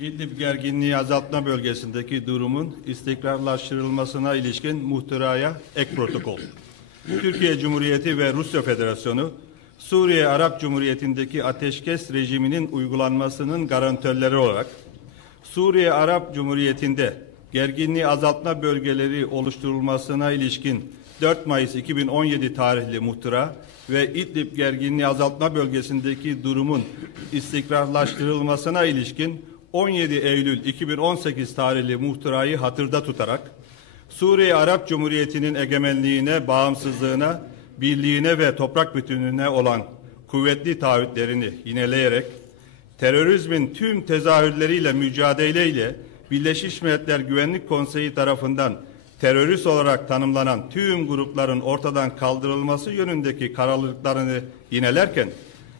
İdlib gerginliği azaltma bölgesindeki durumun istikrarlaştırılmasına ilişkin muhtıraya ek protokol. Türkiye Cumhuriyeti ve Rusya Federasyonu, Suriye Arap Cumhuriyeti'ndeki ateşkes rejiminin uygulanmasının garantörleri olarak, Suriye Arap Cumhuriyeti'nde gerginliği azaltma bölgeleri oluşturulmasına ilişkin 4 Mayıs 2017 tarihli muhtıra ve İdlib gerginliği azaltma bölgesindeki durumun istikrarlaştırılmasına ilişkin 17 Eylül 2018 tarihli muhtırayı hatırda tutarak, Suriye Arap Cumhuriyeti'nin egemenliğine, bağımsızlığına, birliğine ve toprak bütünlüğüne olan kuvvetli taahhütlerini yineleyerek, terörizmin tüm tezahürleriyle mücadeleyle Birleşmiş Milletler Güvenlik Konseyi tarafından terörist olarak tanımlanan tüm grupların ortadan kaldırılması yönündeki kararlılıklarını yinelerken,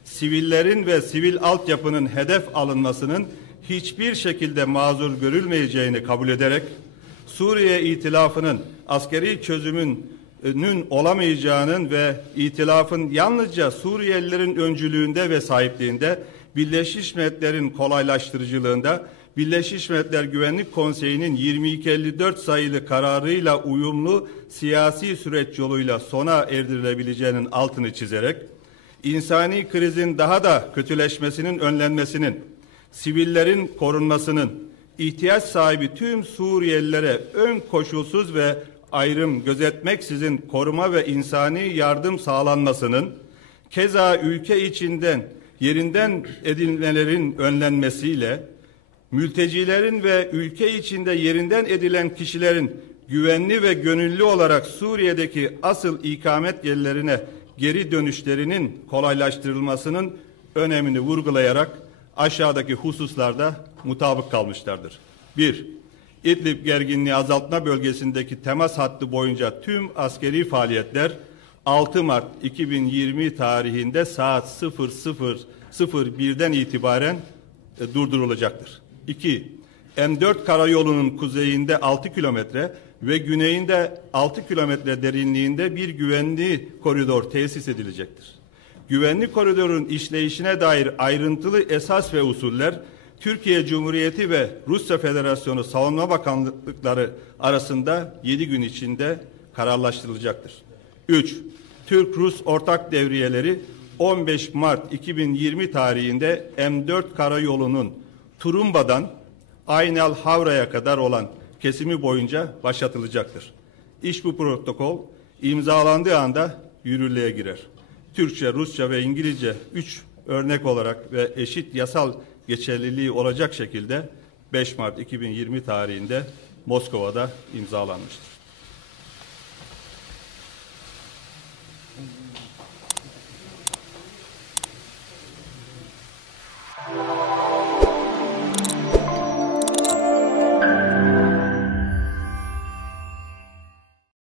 sivillerin ve sivil altyapının hedef alınmasının hiçbir şekilde mazur görülmeyeceğini kabul ederek, Suriye İtilafı'nın askeri çözümünün olamayacağının ve İtilafın yalnızca Suriyelilerin öncülüğünde ve sahipliğinde, Birleşmiş Milletler'in kolaylaştırıcılığında, Birleşmiş Milletler Güvenlik Konseyi'nin 2254 sayılı kararıyla uyumlu siyasi süreç yoluyla sona erdirilebileceğinin altını çizerek, insani krizin daha da kötüleşmesinin önlenmesinin, sivillerin korunmasının, ihtiyaç sahibi tüm Suriyelilere ön koşulsuz ve ayrım gözetmeksizin koruma ve insani yardım sağlanmasının, keza ülke içinden yerinden edilmelerin önlenmesiyle, mültecilerin ve ülke içinde yerinden edilen kişilerin güvenli ve gönüllü olarak Suriye'deki asıl ikamet yerlerine geri dönüşlerinin kolaylaştırılmasının önemini vurgulayarak aşağıdaki hususlarda mutabık kalmışlardır. 1. İdlib gerginliği azaltma bölgesindeki temas hattı boyunca tüm askeri faaliyetler 6 Mart 2020 tarihinde saat 00:01'den itibaren durdurulacaktır. 2. M4 karayolunun kuzeyinde 6 kilometre ve güneyinde 6 kilometre derinliğinde bir güvenli koridor tesis edilecektir. Güvenli koridorun işleyişine dair ayrıntılı esas ve usuller Türkiye Cumhuriyeti ve Rusya Federasyonu Savunma Bakanlıkları arasında 7 gün içinde kararlaştırılacaktır. 3. Türk-Rus ortak devriyeleri 15 Mart 2020 tarihinde M4 karayolunun Turumba'dan Aynal Havra'ya kadar olan kesimi boyunca başlatılacaktır. Bu protokol imzalandığı anda yürürlüğe girer. Türkçe, Rusça ve İngilizce 3 örnek olarak ve eşit yasal geçerliliği olacak şekilde 5 Mart 2020 tarihinde Moskova'da imzalanmıştır.